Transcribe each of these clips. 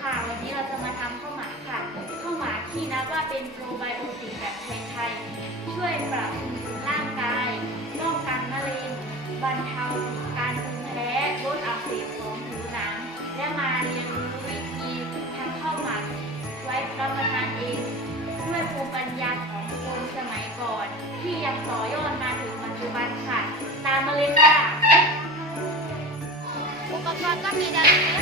ค่ะ วันนี้เราจะมาทำข้าวหมากค่ะ ข้าวหมากที่นับว่าเป็นโปรไบโอติกแบบไทยๆช่วยปรับสมดุลร่างกายป้องกันมะเร็งบรรเทาการภูมิแพ้ลดอักเสบของผิวหนัง และมาเรียนรู้วิธีทำข้าวหมากไว้รับประทานเองด้วยภูมิปัญญาของคนสมัยก่อน ที่ยังต่อยอดมาถึงปัจจุบันค่ะ ตามมาเลยค่ะ อุปกรณ์ก็มีดังนี้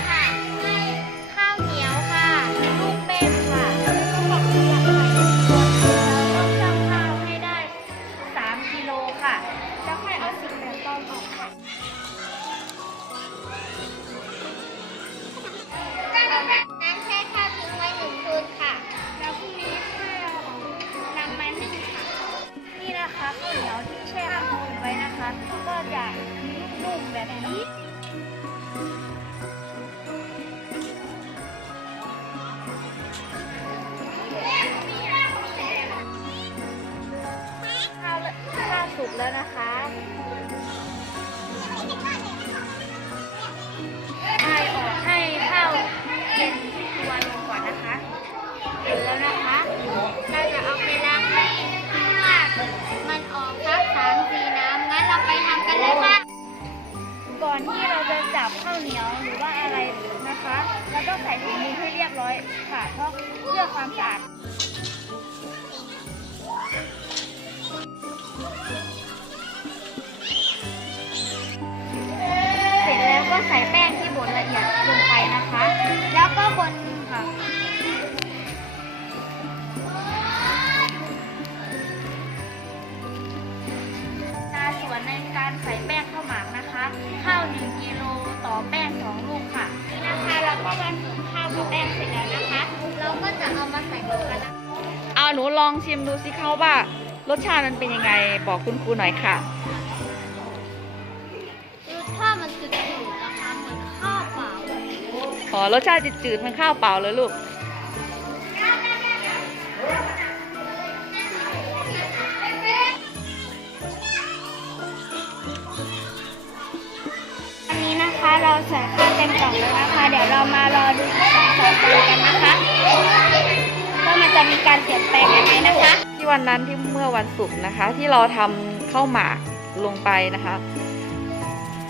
คืนก็จะนุ่มแบบนี้ข้าวละข้าวสุกแล้วนะคะ กับข้าวเหนียวหรือว่าอะไรนะคะเราต้องใส่ถุงมือให้เรียบร้อยค่ะ เพราะเพื่อความสะอาดเสร็จแล้วก็ใส่แป้งที่บดละเอียดลงไปนะคะ แล้วก็บนค่ะตาส่วนในการใส่แป้งข้าวหมากนะคะข้าว หนูลองชิมดูสิเขาว่ารสชาติมันเป็นยังไงบอกคุณครูหน่อยค่ะรสชาติมันจืดๆนะคะเหมือนข้าวเปล่าอ๋อรสชาติจืดๆมันข้าวเปล่าเลยลูกอันนี้นะคะเราใส่ข้าวเต็มกล่องแล้วนะคะ เดี๋ยวเรามารอดูอีกสองสามวันกันนะคะว่ามัน จะมีการเปลี่ยนแปลงยังไงนะคะ ที่วันนั้นที่เมื่อวันศุกร์นะคะ ที่เราทำข้าวหมากลงไปนะคะ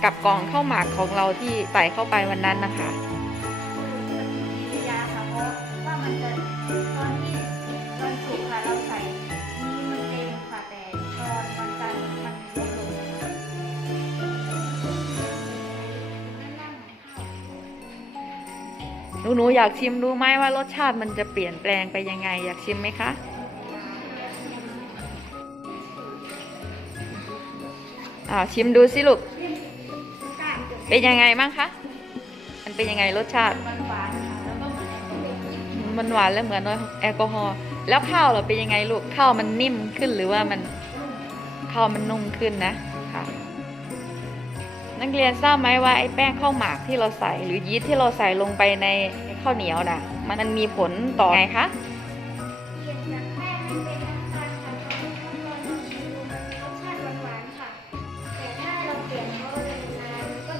กับกล่องข้าวหมากของเราที่ใส่เข้าไปวันนั้นนะคะ หนูหนูอยากชิมดูไหมว่ารสชาติมันจะเปลี่ยนแปลงไปยังไง อยากชิมไหมคะ อ้าวชิมดูสิลูก เป็นยังไงบ้างคะ มันเป็นยังไงรสชาติ มันหวานแล้วเหมือนนหวานและเหมือนแอลกอฮอล์ แล้วข้าวเราเป็นยังไงลูก ข้าวมันนิ่มขึ้นหรือว่ามันข้าวมันนุ่มขึ้นนะค่ะ นักเรียนทราบไหมว่าไอ้แป้งข้าวหมากที่เราใส่ หรือยีสต์ที่เราใส่ลงไปในข้าวเหนียวนะมันมีผลต่อไงคะจากแป้งให้เป็นน้ำตาลค่ะทำให้ข้าวมันรคะแต่ถ้าเราเปลี่ยนเขาเป็นนานมันก็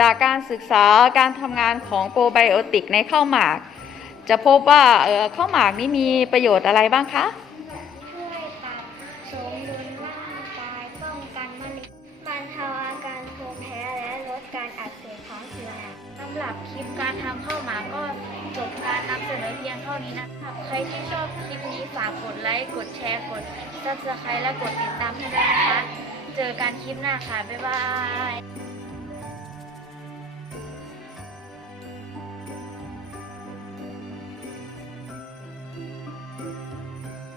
จากการศึกษาการทำงานของโปรไบโอติกในข้าวหมาก จะพบว่าเออข้าวหมากนี้มีประโยชน์อะไรบ้างคะ หรับคลิปการทำข้าวหมาก็จบการนำเสนอเพียงเท่านี้นะครับใครที่ชอบคลิปนี้ฝากกดไลค์กดแชร์กด subscribe และกดติดตามให้ด้วยนะคะ เจอกันคลิปหน้าค่ะ บ๊ายบาย